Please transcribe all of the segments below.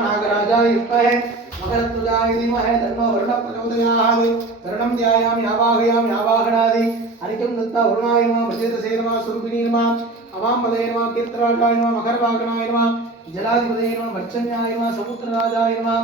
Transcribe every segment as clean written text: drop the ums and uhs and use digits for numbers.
नागराजाय विद्महे मकरध्वजाय धीमहि तन्नो वरुणः प्रचोदयात् तरणं ध्यायामि आवाहयामि आवाहनादि अनित्यं दत्ता वरुणाय नमः प्रचेतसे नमः स्वरूपिणे नमः अवामपदे नमः कीर्तराजाय नमः मकरवागणाय नमः जलाधिपतये नमः वर्चन्याय नमः समुद्रराजाय नमः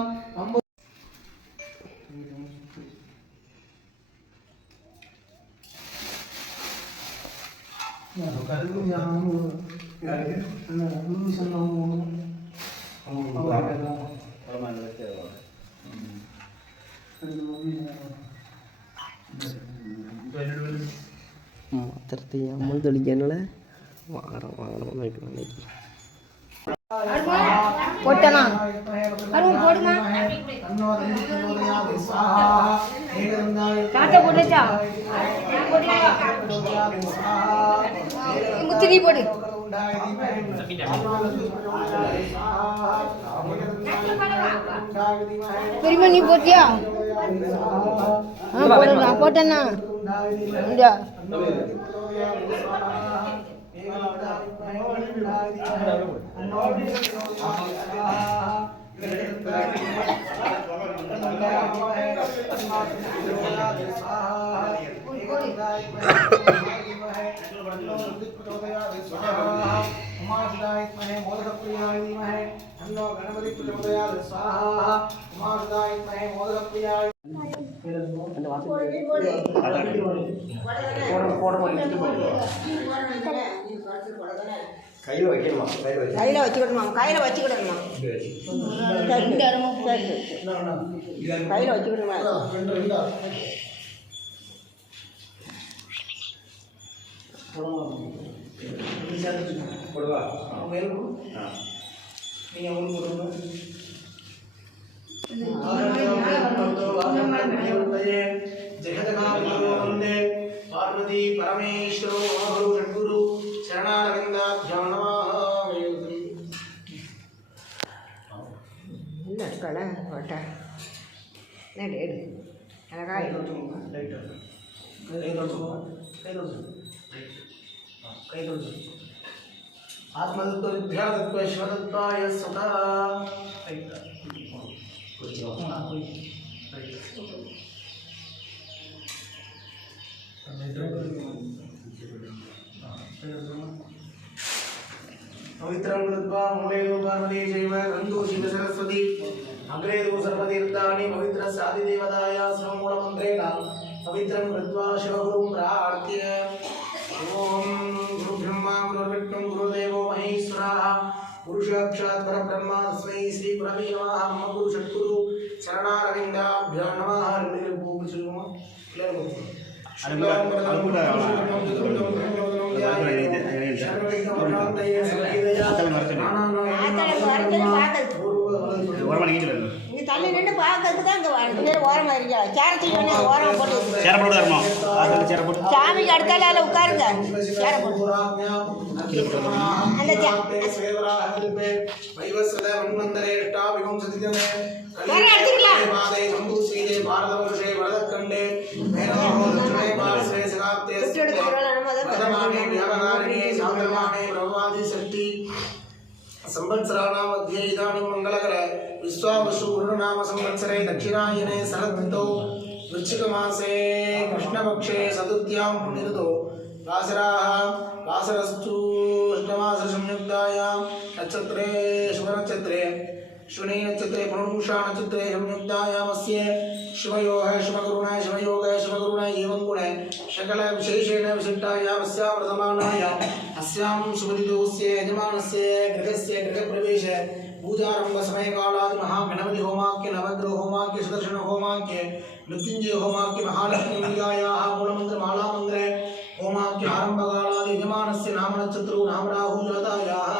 മാത്രത്തെ നമ്മൾ തെളിക്കാനുള്ള വാങ്ങണമെന്നായിട്ട് போட்டனா அருண் போடுமா காட்ட போடுச்சா முத்திரி போடு பெரியமா நீ போட்டியா போடலாம் போட்டேன்னா இந்தா கையில் வைக்கணுமா கையில் வச்சுக்கிடணுமா கையில் வச்சுக்கிடணுமா கையில் வச்சுக்கிடணுமா போடுவா நீங்கள் ஒன்று जगदगावो वंदे पार्वती परमेश्वरो गुरु सद्गुरु शरणारविंदाभ्यां नमः என்ன கடை ஓட்ட என்ன டேடு அழகா आत्मदत्त विद्यादत्त शिवदत्ताय सदा पवित्रं कृत्वा मुंबेदो पार्वती जैव गंधो शिव सरस्वती अग्रेदो सर्वतीर्थानि पवित्रस्यादि देवतायाः मूलमन्त्रेण पवित्रं कृत्वा शिवगुरुं प्रार्थ्य ओम गुरु ब्रह्मा गुरुर्विष्णु गुरुदेवो महेश्वरः पुरुषाक्षात् परब्रह्म तस्मै श्री गुरवे नमः मम गुरु सद्गुरु शरणारविन्दाभ्यां नमः निर्भो कुसुमः தள்ளி நின்று பார்க்கறதுக்கு தான் இங்கே வரணும் ஓரமாக இருக்கா சேரத்துக்கு ஓரமாக போட்டு சாமிக்கு அடுத்தால அதில் உட்காருங்க சேர போட்டு संवत्सराणां मध्ये इदानीं मंगलकर विश्वावसु गुरुनाम संवत्सरे दक्षिणायने शरदृतौ वृश्चिकमासे कृष्णपक्षे चतुर्थ्यां पुण्यऋतौ वासरस्तु अष्टमाससंयुक्तायां नक्षत्रे शुभनक्षत्रे श्वनी नक्षत्रे पुनर्पूषा नक्षत्रे संयुक्तायामस्य शिवयोः शिवगुरुणाय शिवयोगः शुभगुरुणाय एवं गुणे सकल विशेषेण विशिष्टायामस्यां वर्तमानायाम् अस्यां शुभदिवस्य यजमानस्य गृहस्य गृहप्रवेश पूजारंभ समय कालादि महागणपति होमाख्य नवग्रह होमाख्य सुदर्शन होमाख्य मृत्युंजय होमाख्य महालक्ष्मी पूजायाः मूलमंत्र मालामंत्र होमाख्य आरंभ कालादि यजमानस्य नाम नक्षत्रो नाम राहु जातायाः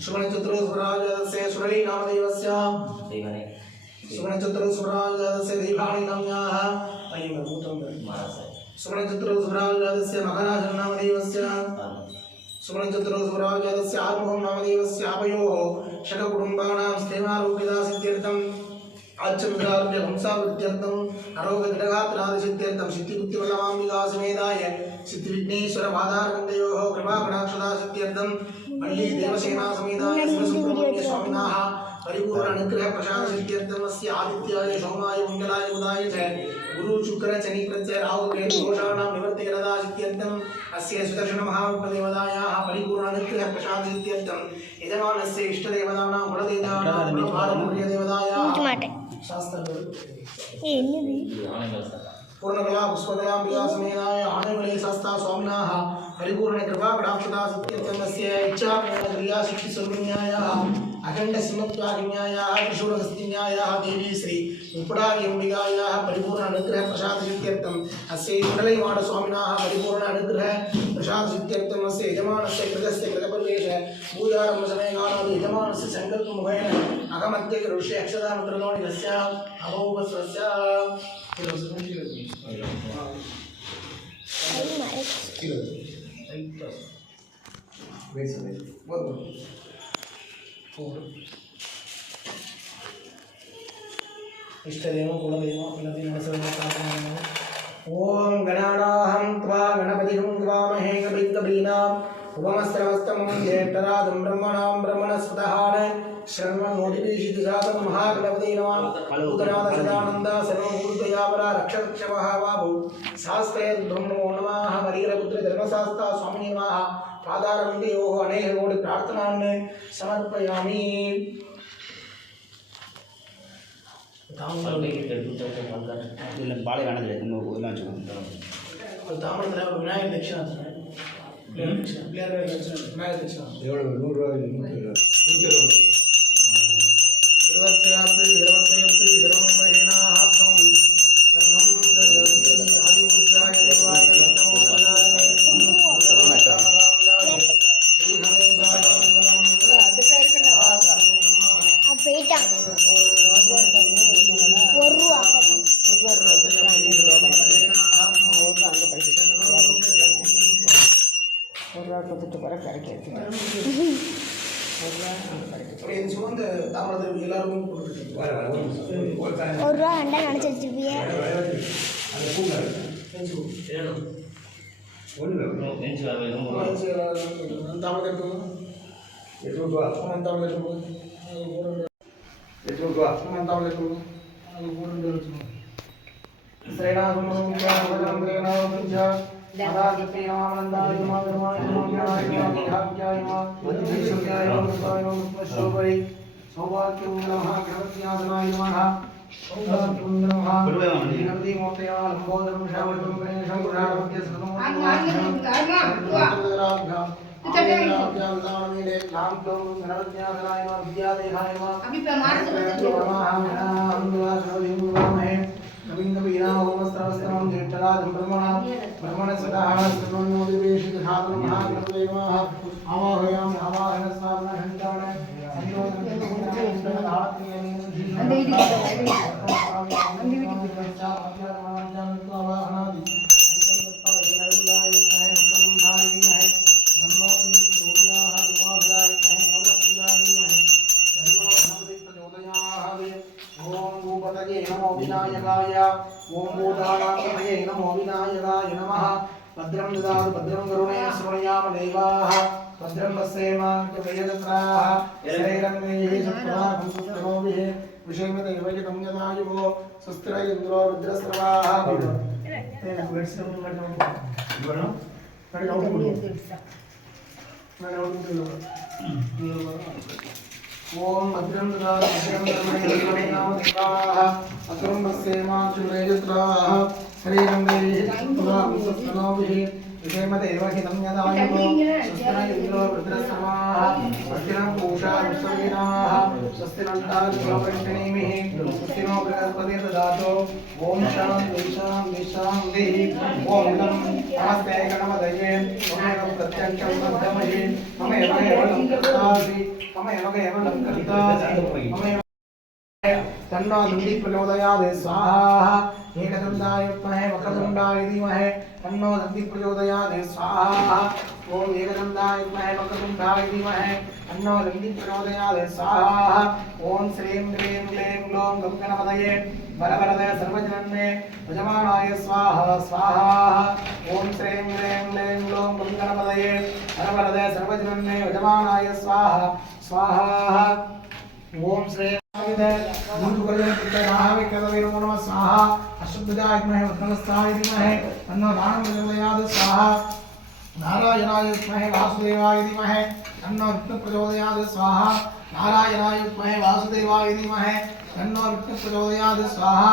शुभनक्षत्रो सुराजस्य सुरली नामदेवस्य शुभनक्षत्रो सुराजस्य दीपावली नाम्याः शुभनक्षत्रो सुराजस्य मकराजन नामदेवस्य सुवर्णचतुरो सुराजस्य आत्महं नामदेवस्य आपयोः षट्कुटुम्बानां स्थैर्यारोग्यदा सिद्ध्यर्थं आचमदार्य वंशावृत्यर्थम आरोग्यघटगात्रादिसिद्ध्यर्थम सिद्धिबुद्धिवल्लभाम्बिकासमेताय सिद्धिविघ्नेश्वर पादारविन्दयोः कृपाकटाक्षदा सिद्ध्यर्थम मल्ली देवसेना समेताय शिवसुब्रह्मण्य स्वामिनः परिपूर्ण अनुग्रह प्रसाद सिद्ध्यर्थम अस्य आदित्याय सोमाय मंगलाय बुधाय च गुरु शुक्र शनि प्रत्यय राहु केतु दोषाणां निवर्तयरदा सिद्ध्यर्थम अस्य सुदर्शन महाविष्णुदेवतायाः परिपूर्ण अनुग्रह प्रसाद सिद्ध्यर्थम यजमानस्य इष्टदेवतानां कुलदेवतानां कुलभारपूर्यदेवतायाः शास्त्र पूर्णकला पुष्पकला विलासमेनाय आनेमले शास्ता स्वामिनाः परिपूर्ण कृपा कटाक्षता सिद्ध्यर्थमस्य इच्छा क्रिया शिक्षि सर्वन्यायाः अखंड सिंहत्वागिन्यायाः त्रिशूलहस्तिन्यायाः देवी श्री उपडागिम्बिकायाः परिपूर्ण अनुग्रह प्रसाद सिद्ध्यर्थम अस्य कुंडलीमाण स्वामिनाः परिपूर्ण अनुग्रह प्रसाद सिद्ध्यर्थम अस्य यजमानस्य कृतस्य कृतपर्वेश पूजारंभ समयकालादि यजमानस्य संकल्पमुखेन अगमत्य ऋषि अक्षता मंत्रनोनि तस्य अभोवस्वस्य इष्टदेव कुलदेव कुलदेव ओम गणानाहं त्वा गणपतिं त्वामहे कविकवीनाम् उपमस्त्रवस्तमं ज्येष्ठराजं ब्रह्मणां ब्रह्मणस्पतहान शर्वमोदिभिषितजातं महागणपते नमः उदनाद सदानन्द सर्वभूतयापरा रक्षरक्षवः बाहु शास्त्रे ब्रह्मो नमः हरिहरपुत्र धर्मशास्ता स्वामिने नमः पादारविन्दयोः अनेक कोटि प्रार्थनान् समर्पयामि बाले வேணாம் தாமரத்தில் ஒரு விநாயகர் தட்சிணா விநாயகர் தட்சிணா எவ்வளவு 100 ரூபாய் 120 सर्वस्यापि सर्वस्यपि सर्वमहेनाः प्रणोति सर्वं जगति आदिपूज्याय देवाय नमो नमः போயிட்டான் ஒரு ரூபா கொடுத்துட்டு போகிற கடைக்கு சுமந்த தாமரத்தில் எல்லாருமே ஒரு ரூபா வேண்டாம் நினச்சி வச்சுருப்பிய भद्रं ददातु भद्रं करुणे श्रृणुयाम देवाः भद्रं पश्येमाङ्कवेदत्राः शरीरं देहि सत्त्वाकं सुष्ठुभिः विषेमते वैजतं यदायुवो सुस्थिर इन्द्रो रुद्रस्रवाः ओम भद्रं ददातु भद्रं करुणे श्रृणुयाम देवाः भद्रं पश्येमाङ्कवेदत्राः शरीरं देहि सत्त्वाकं सुष्ठुभिः विषेमते वैजतं यदायुवो सुस्थिर इन्द्रो रुद्रस्रवाः स्वस्तिनं पूषा विश्ववेदाः स्वस्तिनन्तादिप्रवृष्टिनीमिः स्वस्तिनो बृहस्पतिर्ददातु ओम शान्ति शान्ति शान्तिः ओम नमस्ते गणपतये त्वमेव प्रत्यक्षं तद्धमहि त्वमेव केवलं कर्तासि त्वमेव केवलं कर्तासि त्वमेव तन्नो दुन्दि प्रचोदयात् स्वाहा एकदन्ताय विद्महे वक्रतुण्डाय धीमहि तन्नो दन्ति प्रचोदयात् स्वाहा ओम एकदंताय विद्महे वक्रतुंडाय धीमहि तन्नो दन्ति प्रचोदयात् स्वाहा ओम श्रीं ह्रीं क्लीं ग्लौं गणपतये वरवरदे सर्वजनन्ये यजमानाय स्वाहा स्वाहा ओम श्रीं ह्रीं क्लीं ग्लौं गणपतये वरवरदे सर्वजनन्ये यजमानाय स्वाहा स्वाहा ओम श्री स्वाहा अशुद्धाय विद्महे वक्रतुंडाय धीमहि तन्नो दानं प्रचोदयात् स्वाहा नारायणाय विद्महे वासुदेवाय धीमहि तन्नो विष्णु प्रचोदयात् स्वाहा नारायणाय विद्महे वासुदेवाय धीमहि तन्नो विष्णु प्रचोदयात् स्वाहा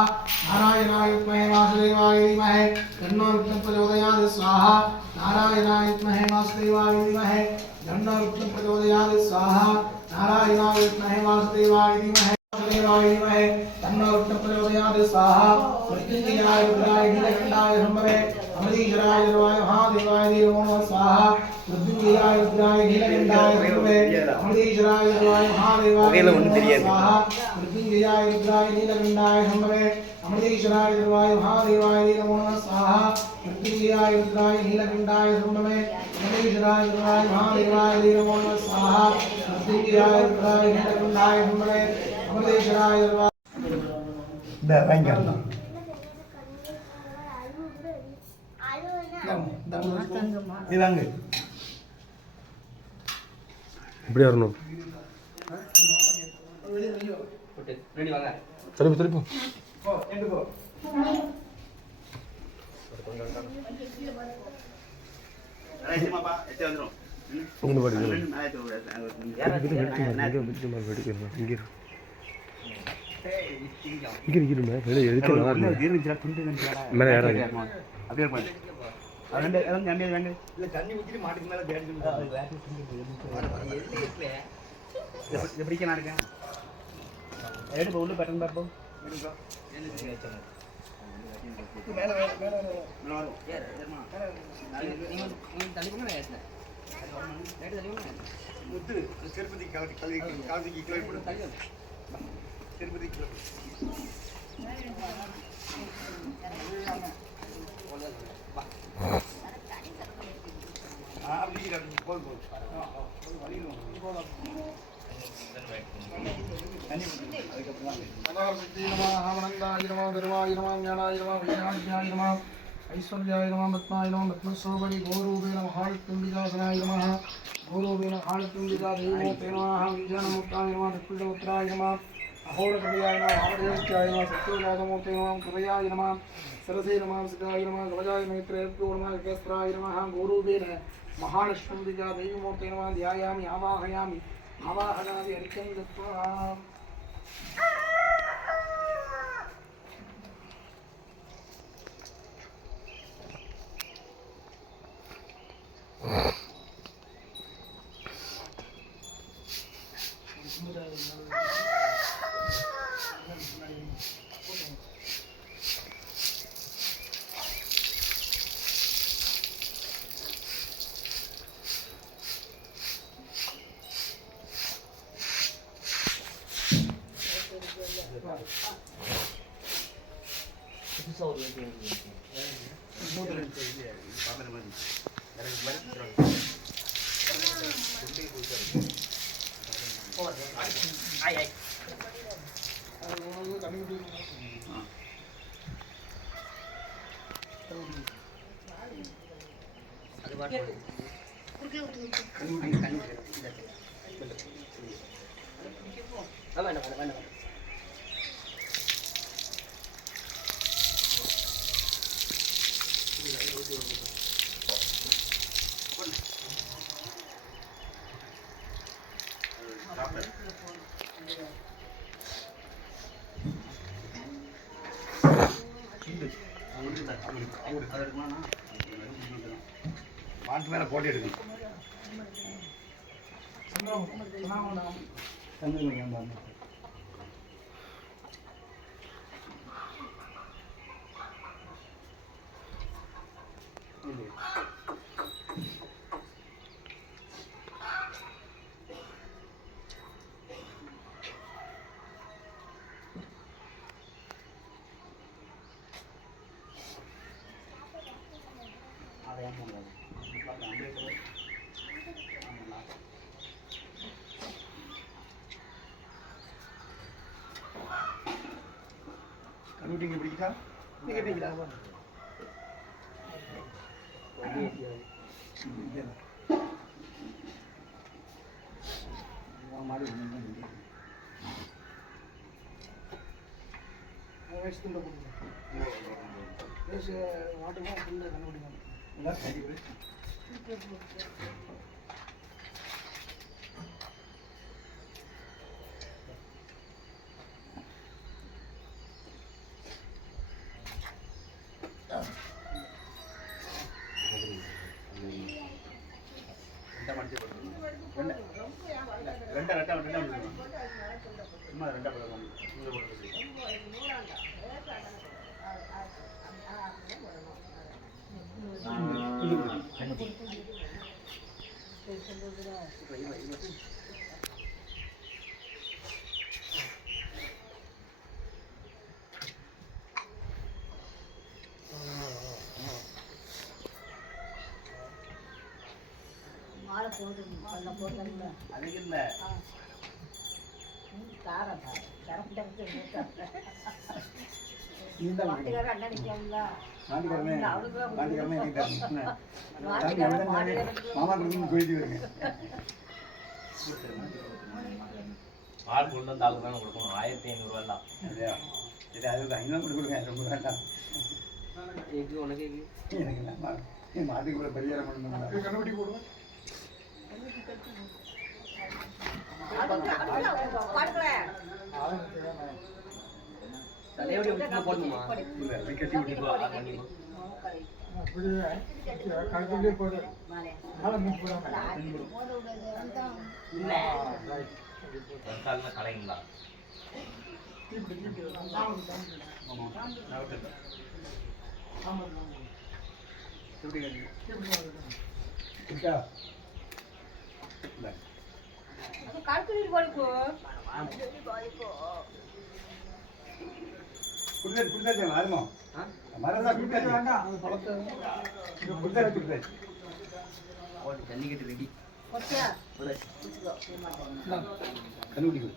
नारायणाय विद्महे वासुदेवाय धीमहि तन्नो विष्णु प्रचोदयात् स्वाहा नारायणाय विद्महे वासुदेवाय धीमहि तन्नो विष्णु प्रचोदयात् स्वाहा नारायणाय विद्महे वासुदेवाय धीमहि वासुदेवाय धीमहि तन्नो विष्णु प्रचोदयात् स्वाहा मृत्युंजयाय रुद्राय नीलकंठाय शंभवे अमरीश्वराय देवाय महादेवाय नमो स्वाहा मृत्युंजयाय रुद्राय नीलकंठाय शंभवे अमरीश्वराय देवाय महादेवाय स्वाहा मृत्युंजयाय रुद्राय नीलकंठाय शंभवे अमरीश्वराय देवाय महादेवाय नमो स्वाहा मृत्युंजयाय रुद्राय नीलकंठाय शंभवे अमरीश्वराय देवाय महादेवाय नमो स्वाहा मृत्युंजयाय रुद्राय नीलकंठाय शंभवे अमरीश्वराय देवाय இதாங்க இப்படி வரணும் திருப்பி திருப்பி இங்கே படிக்கணும் இங்கே நிற்கணுமே வெளியே எடுத்து மேலே யாராவது அப்படியே ரெண்டு ரெண்டு ரெண்டு இல்லை தண்ணி ஊற்றிட்டு மாட்டுக்கு மேலே எப்படிக்க நான் இருக்கேன் எடுப்போம் உள்ள பட்டன் பார்ப்போம் மேலே மேலே மேலே வரும் தள்ளி போங்க முத்து திருப்பதி காலத்துக்கு கிலோமீட்டர் திருப்பதி ऐश्वर्याय नमः पद्माय नमः पद्मशोभरि गौरूपेण महालक्ष्मीदासनाय नमः गौरूपेण महालक्ष्मीदा देवमूर्ते नमः विजयनमुक्ताय नमः दक्षिणमुद्राय नमः अहोरकवियाय नमः महादेवत्याय नमः सत्यजातमूर्ते नमः कृपयाय नमः सरसे नमः सिद्धाय नमः गवजाय मैत्रेभ्यो नमः गस्त्राय नमः गौरूपेण महालक्ष्मीदा देवमूर्ते नमः ध्यायामि आवाहयामि आवाहनादि अर्घ्यं दत्त्वा பாட்டு மேலே போட்டி எடுக்கணும் ada yang mau இங்கே பிடிச்சா நீங்கள் பிடிக்கிறா மாடு வயசுக்குள்ள கொடுங்க வயசு வாட்டுமா புள்ள கண்டுபிடிக்கணும் எல்லாம் சரி மாலை போட்டு போட்டோம்ல அதுக்கு இல்லை காரம் கரப்பு நீதான் மாட்டுக்கார அண்ணா நிற்கலாம்ல மாமா கொடுத்து போயிட்டு வருங்க ஆள் கொண்டு வந்து ஆளுக்கு தானே கொடுக்கணும் 1500 தான் இல்லையா சரி அது 500 கொடுங்க ரொம்ப வேண்டாம் இது உனக்கு எனக்கு நான் என் மாட்டுக்கு கூட பரிகாரம் பண்ணணும் கண்டுபிடி போடுவோம் தலையோடி போடணுமா இல்லை அது கட்டி விட்டு கழுத்துலேயே போகுது அதனால மூணு போடாம இல்லை கலைங்களா கொடுத்தாச்சு ஆருமா மரம் தான் கொடுத்தாச்சு வேண்டாம் அது பழத்தை கொடுத்தாச்சு ஜல்லிக்கட்டு ரெடி கண்டுபிடி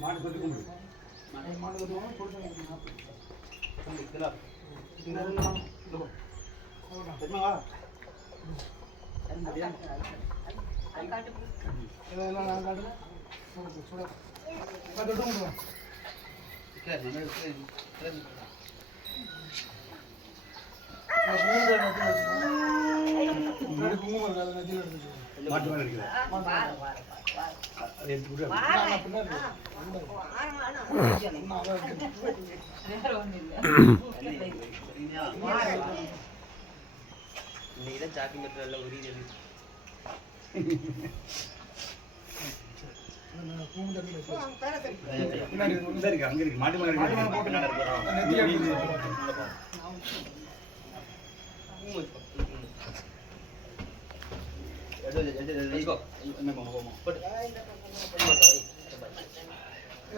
மாடு சொல்லி கொண்டு இதெல்லாம் நான் காட்டுறேன் சுட தொட்டு கொடுங்க மாட்டு மேலே இருக்கிறேன் இன்னைக்கு தான் சாப்பி மெட்ரோ எல்லாம் உரியுது இருக்கு அங்கே இருக்கு மாட்டு மேலே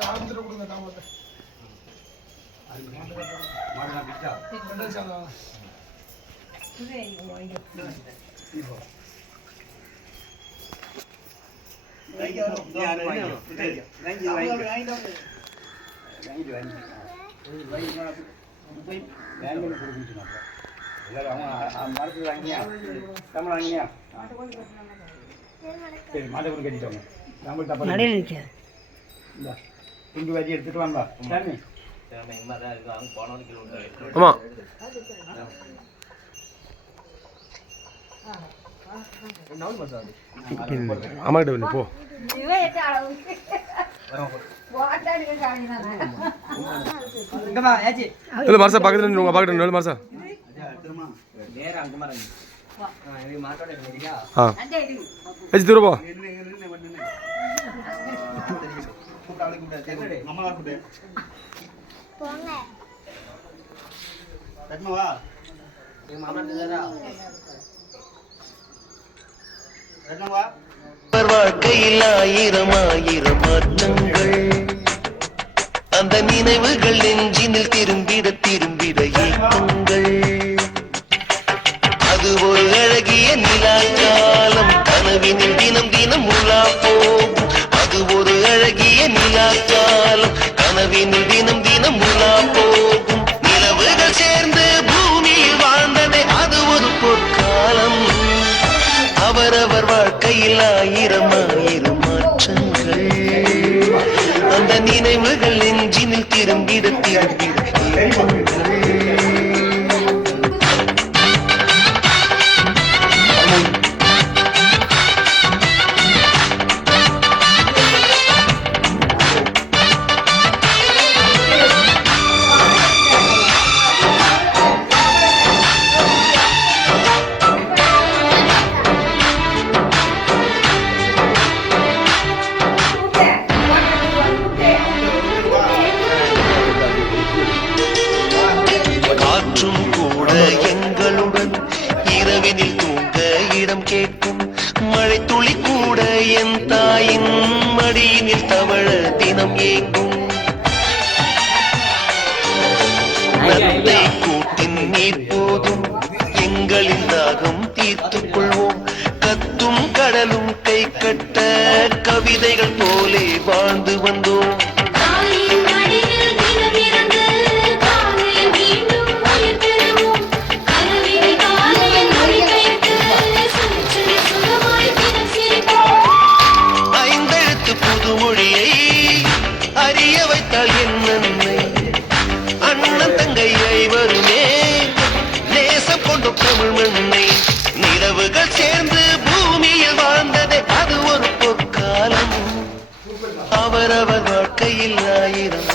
ஆரம்பிச்சுட்டு கொடுங்க தாமத்தை மாடு நான் பிடிச்சா ரெண்டு சேர்ந்தாங்க மரத்துக்கு வாங்கினியா தமிழ் வாங்கினியா சரி மாட்டை கூட கட்டிட்டோங்க தமிழ் தப்பா இந்த துண்டு வச்சு எடுத்துட்டு வாங்க சாமி இம்மா தான் இருக்கு அங்கே போனவங்க கிலோமீட்டர் ஆமாம் அம்மாக்கிட்ட வந்து போ இல்லை மரசா பக்கத்தில் நின்று உங்கள் பக்கத்தில் நின்று மரசா நேரம் அங்கே மாதிரி ஆ வச்சு திருப்போ வாழ்க்கையில் ஆயிரம் ஆயிரம் மாற்றங்கள் அந்த நினைவுகள் நெஞ்சினில் திரும்பிட திரும்பிட ஏக்கங்கள் அது ஒரு அழகிய நிலாக்காலம் கனவினில் தினம் தினம் உலா போகும் அது ஒரு அழகிய நிலாக்காலம் கனவினில் தினம் தினம் உலா போகும் நிலவுகள் சேர்ந்து பூமியில் வாழ்ந்ததே அது ஒரு பொற்காலம் அவரவர் வாழ்க்கையில் ஆயிரம் ஆயிரம் மாற்றங்கள் அந்த நினைவுகள் நெஞ்சினில் திரும்பிட திரும்பிட காற்றும் கூட எங்களுடன் இரவினில் தூங்க இடம் கேட்கும் மழை துளி கூட என் தாயின் மடியினில் தவழ தினம் ஏங்கும் நத்தை கூட்டின் நீர் போதும் எங்களின் தாகம் தீர்த்துக் கொள்வோம் கத்தும் கடலும் கை கட்ட கவிதைகள் போலே வாழ்ந்து வந்தோம் ஐந்தெழுத்து புதுமொழியை அறிய வைத்தால் என் நன்மை அண்ணன் தங்கை ஐவருமே நேசம் கொண்ட தமிழ் மண்ணை நிலவுகள் சேர்ந்து பூமியில் வாழ்ந்ததே அது ஒரு பொற்காலம் அவரவர் வாழ்க்கையில் ஆயிரம்